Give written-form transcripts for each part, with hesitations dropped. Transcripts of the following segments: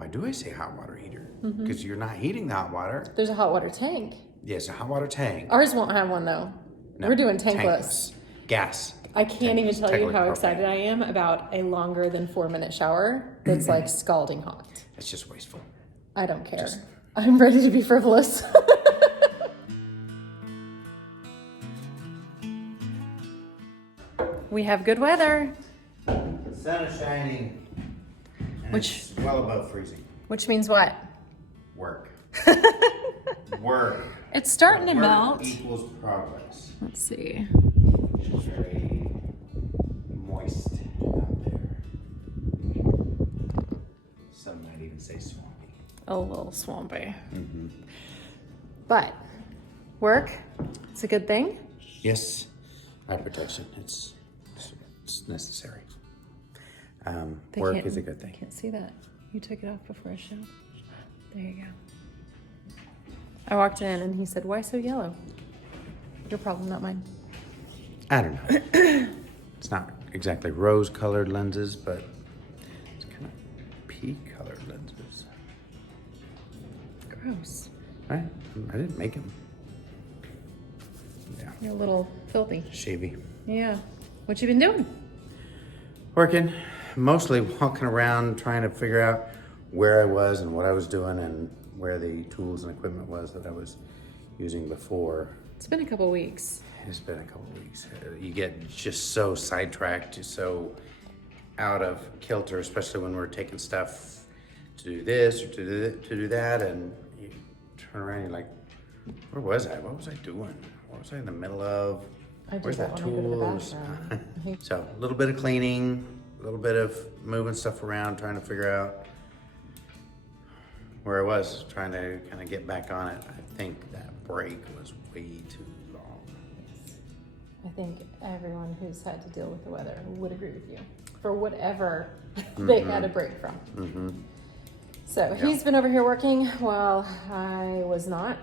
Why do I say hot water heater? Because you're not heating the hot water. There's a hot water tank. Yes, a hot water tank. Ours won't have one though. No, We're doing tankless. Gas. I can't even tell you how Technically excited I am about a longer than 4-minute shower that's like scalding hot. It's just wasteful. I don't care. I'm ready to be frivolous. We have good weather. The sun is shining. And it's well above freezing. Which means what? Work. Work. It's starting to Work melt. equals progress. Let's see. It's very moist out there. Some might even say swampy. A little swampy. But work, it's a good thing. Yes, eye protection. It's necessary. Work is a good thing. I can't see that. You took it off before I showed. There you go. I walked in and he said, "Why so yellow?" Your problem, not mine. I don't know. It's not exactly rose-colored lenses, but it's kind of pea-colored lenses. Gross. Right? I didn't make them. Yeah. You're a little filthy. Shavy. Yeah. What you been doing? Working, mostly walking around trying to figure out where I was and what I was doing and where the tools and equipment was that I was using before. It's been a couple weeks. It's been a couple of weeks. You get just so sidetracked, just so out of kilter, especially when we're taking stuff to do this or to do that, and you turn around and you're like, where was I? What was I doing? What was I in the middle of? I do Where's that that when I go to the tools? bathroom. So a little bit of cleaning, a little bit of moving stuff around, trying to figure out where I was, trying to kind of get back on it. I think that break was way too long. I think everyone who's had to deal with the weather would agree with you for whatever they had a break from. So he's been over here working while I was not.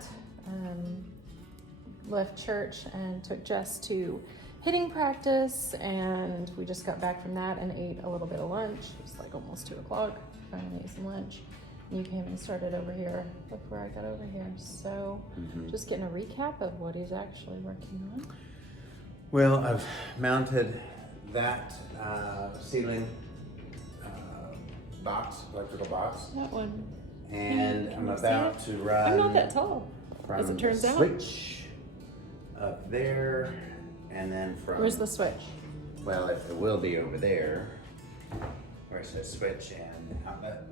Left church and took Jess to hitting practice, and we just got back from that and ate a little bit of lunch. It was like almost 2 o'clock. Finally ate some lunch. You came and started over here before I got over here. So just getting a recap of what he's actually working on. Well, I've mounted that ceiling box, electrical box, That one. and Can I'm you about see to it? run I'm not that tall, from as it turns the out. switch up there, and then from Where's the switch? well, it will be over there where it says switch and outlet.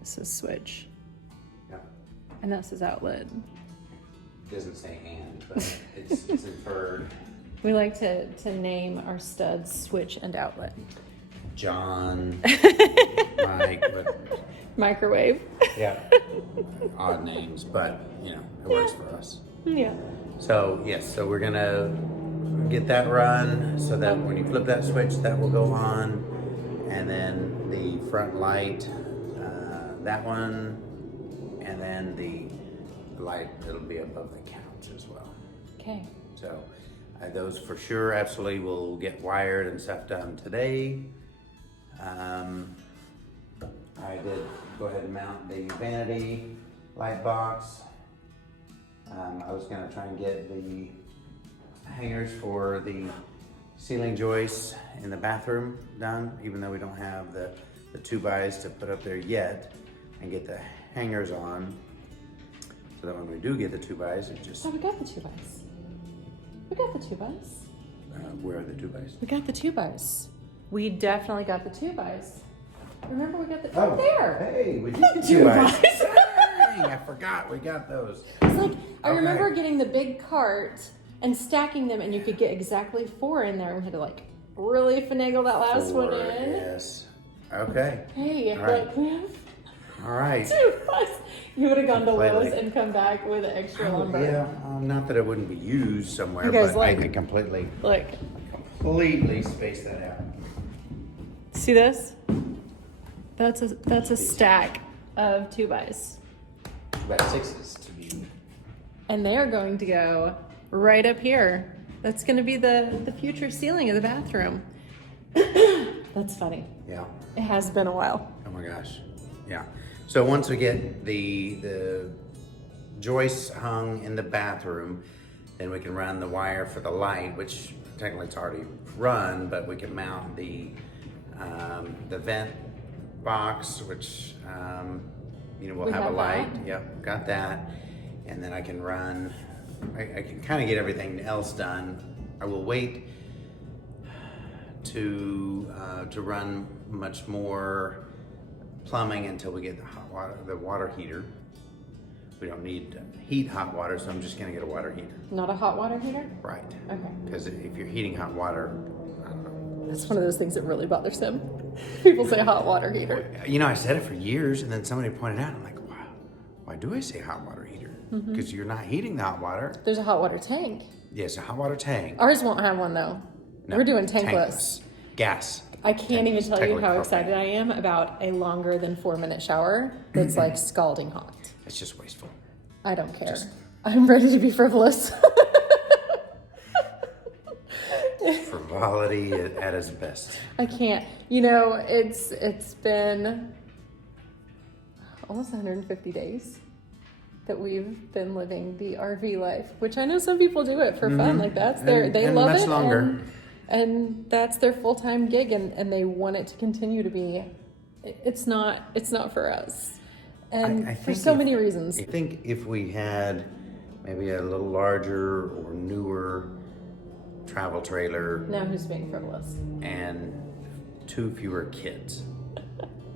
This is switch, Yeah. and this is outlet. Doesn't say and, but it's inferred. We like to name our studs switch and outlet. John, Mike, but Microwave. yeah, odd names, but you know, it works for us. Yeah. So yes, so we're gonna get that run so that when you flip that switch, that will go on, and then the front light, that one, and then the light, it'll be above the couch as well. Okay. So those for sure absolutely will get wired and stuff done today. I did go ahead and mount the vanity light box. I was gonna try and get the hangers for the ceiling joists in the bathroom done, even though we don't have the 2x to put up there yet, and get the hangers on so that when we do get the 2x, it just Oh, we got the 2x. We got the 2x. where are the 2x? We got the 2x. We definitely got the 2x. Remember, we got the right there. Hey, we did The get 2x. 2x. Dang, I forgot we got those. It's like I Okay. remember getting the big cart and stacking them, and you could get exactly 4 in there. And we had to like really finagle that last one 4, in. yes. Okay. Hey, All right. look, we have All right. 2x. You would have gone to Completely. Lowe's and come back with extra Oh, lumber. yeah, not that it wouldn't be used somewhere, You guys but like- I could completely space that out. See this? That's a stack of 2x. About 6s to be. And they're going to go right up here. That's going to be the future ceiling of the bathroom. That's funny. Yeah. It has been a while. Oh my gosh. Yeah. So once we get the joists hung in the bathroom, then we can run the wire for the light, which technically it's already run, but we can mount the vent box, which we'll We have a have light. that. Yep, got that. And then I can run. I can kind of get everything else done. I will wait to run much more plumbing until we get the water heater. We don't need to heat hot water, so I'm just gonna get a water heater. Not a hot water heater? Right. Okay. Because if you're heating hot water, I don't know. It's one of those things that really bothers him. People say hot water heater. I said it for years, and then somebody pointed out, I'm like, wow, why do I say hot water heater? Because you're not heating the hot water. There's a hot water tank. Yes, a hot water tank. Ours won't have one though. No, We're doing tankless. Gas. I can't even tell you Technically how propane. excited I am about a longer than 4-minute shower that's like scalding hot. It's just wasteful. I don't care. Just- I'm ready to be frivolous. Frivolity at its best. I can't. It's been almost 150 days that we've been living the RV life, which I know some people do it for fun. Like that's they and love much it. longer. And that's their full-time gig, and they want it to continue to be. It's not for us. And I for think so if- many reasons. I think if we had maybe a little larger or newer travel trailer Now who's being frivolous? and 2 fewer kids,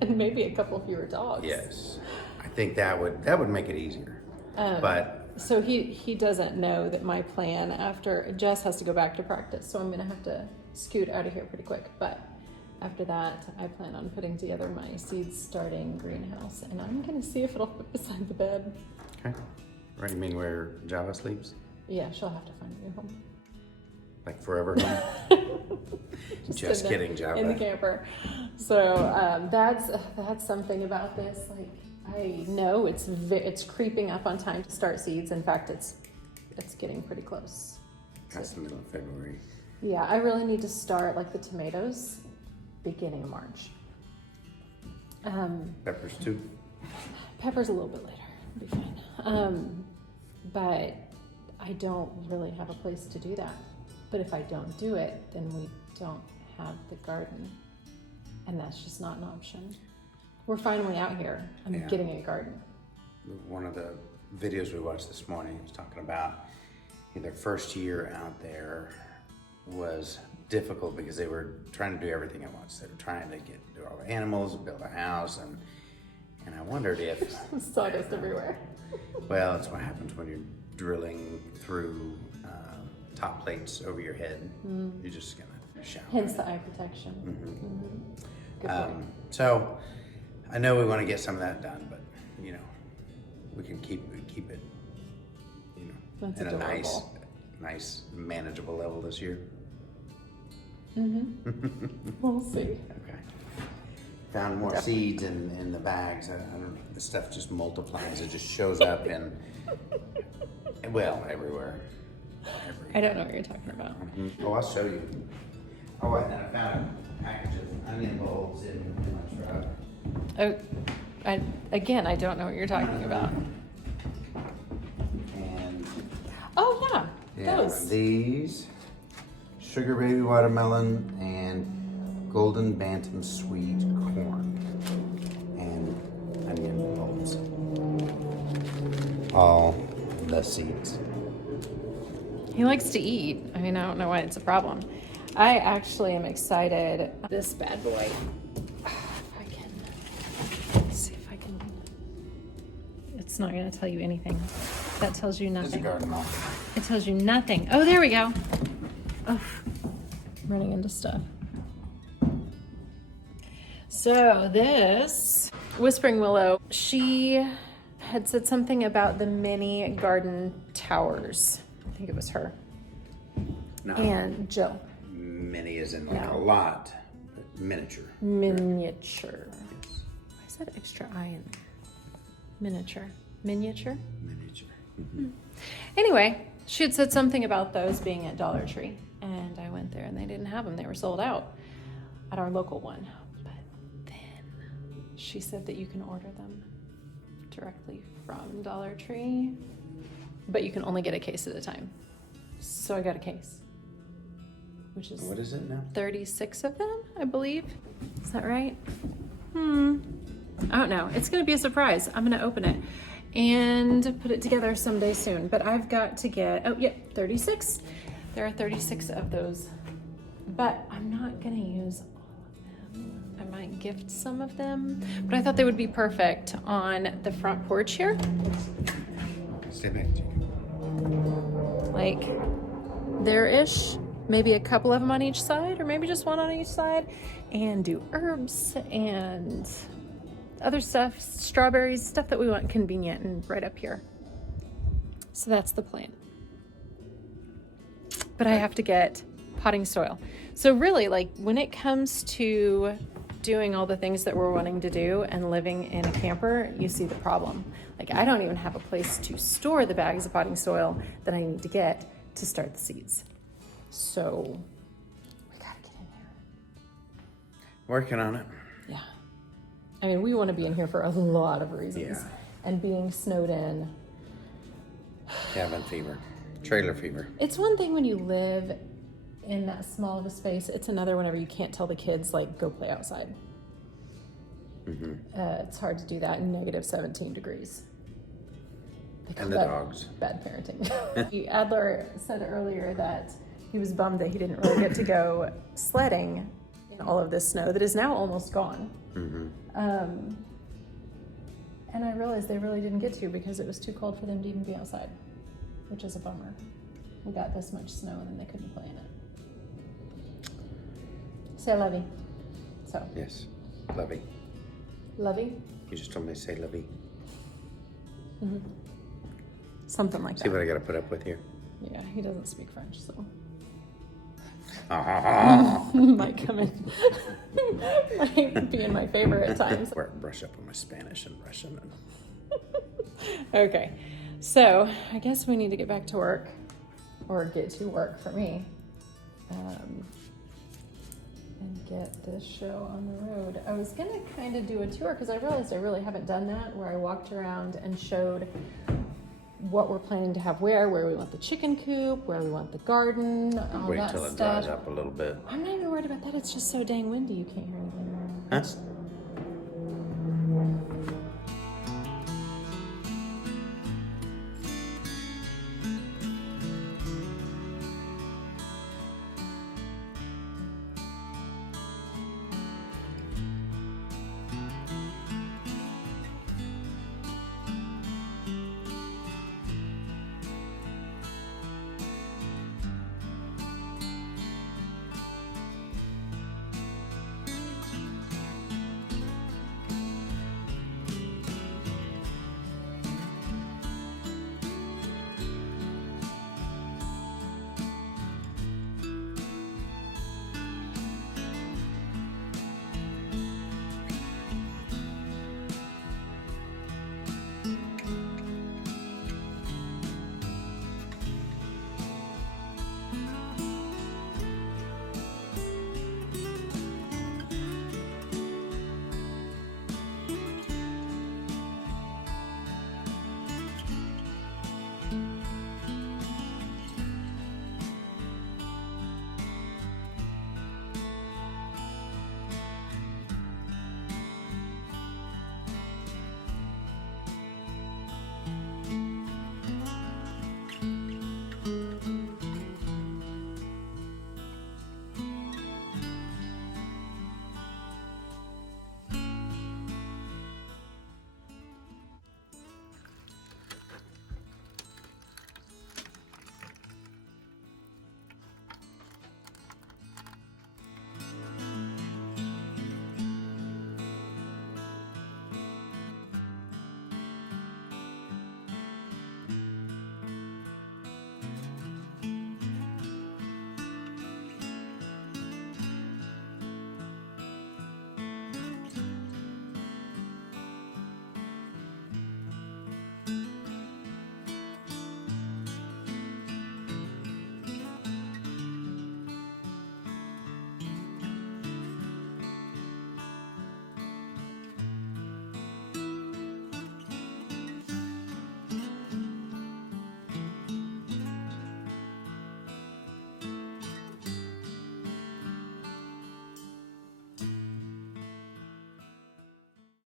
And maybe a couple fewer dogs. yes, I think that would make it easier. But So he doesn't know that my plan after Jess has to go back to practice, so I'm gonna have to scoot out of here pretty quick. But after that, I plan on putting together my seeds starting greenhouse, and I'm gonna see if it'll fit beside the bed. okay, right? You mean where Java sleeps, Yeah, she'll have to find a new home. like forever home? Just in kidding, Java. In the camper. So that's something about this. Like I know it's creeping up on time to start seeds. In fact, it's getting pretty close. That's the middle of February. Yeah, I really need to start like the tomatoes beginning of March. Peppers too. Peppers a little bit later, it'll be fine. But I don't really have a place to do that. But if I don't do it, then we don't have the garden, and that's just not an option. We're finally out here. I'm Yeah. getting a garden. One of the videos we watched this morning was talking about their first year out there was difficult because they were trying to do everything at once. They were trying to do all the animals, build a house, and I wondered if, Sawdust everywhere. well, that's what happens when you're drilling through top plates over your head. You're just gonna shower. Hence the eye protection. Mm-hmm. Good point. So I know we want to get some of that done, but we can keep it, That's at a adorable. nice manageable level this year. We'll see. Okay. Found more seeds in the bags. I don't know. The stuff just multiplies. It just shows up everywhere. I don't know what you're talking about. Oh, I'll show you. Oh, and then I found a package of onion bulbs in my truck. Oh, I don't know what you're talking about. And Oh yeah, those. these sugar baby watermelon and golden bantam sweet corn and onion bulbs. All the seeds. He likes to eat. I mean, I don't know why it's a problem. I actually am excited. This bad boy. Let's see if I can. It's not going to tell you anything. That tells you There's a nothing. garden mall. It tells you nothing. Oh, there we go. Oh, I'm running into stuff. So this Whispering Willow, she had said something about the mini garden towers. I think it was her. No, And Jill. mini is in like No. a lot, but miniature. Miniature. Why is that extra I in there? Miniature. Miniature? Miniature. Anyway, she had said something about those being at Dollar Tree. And I went there and they didn't have them. They were sold out. at our local one. But then she said that you can order them directly from Dollar Tree, but you can only get a case at a time. So I got a case, which is What is it now? 36 of them, I believe. Is that right? I don't know. It's going to be a surprise. I'm going to open it and put it together someday soon. But I've got to get, 36. There are 36 of those. But I'm not going to use all of them. I might gift some of them. But I thought they would be perfect on the front porch here. Stay back to you. Like there-ish. Maybe a couple of them on each side, or maybe just one on each side, and do herbs and other stuff, strawberries, stuff that we want convenient and right up here. So that's the plan. But I have to get potting soil. So really, like when it comes to doing all the things that we're wanting to do and living in a camper, you see the problem. Like I don't even have a place to store the bags of potting soil that I need to get to start the seeds. So we gotta get in here. Working on it. Yeah. I mean, we want to be in here for a lot of reasons. Yeah. And being snowed in. Cabin fever. Trailer fever. It's one thing when you live in that small of a space. It's another whenever you can't tell the kids, like, go play outside. It's hard to do that in negative 17 degrees. And the dogs. Bad parenting. Adler said earlier that he was bummed that he didn't really get to go sledding in all of this snow that is now almost gone. And I realized they really didn't get to because it was too cold for them to even be outside, which is a bummer. We got this much snow and then they couldn't play in it. Say lovey. So. Yes. Lovey. Lovey? You just told me to say lovey. Something like that. See what I gotta put up with here? Yeah, he doesn't speak French, so. Ah. Might come in. Might be in my favor at times. Brush up on my Spanish and Russian. Okay, so I guess we need to get back to work, or get to work for me, and get this show on the road. I was gonna kind of do a tour because I realized I really haven't done that, where I walked around and showed what we're planning to have where we want the chicken coop, where we want the garden, all Wait that till it stuff. dries up a little bit. I'm not even worried about that. It's just so dang windy you can't hear anything. Huh?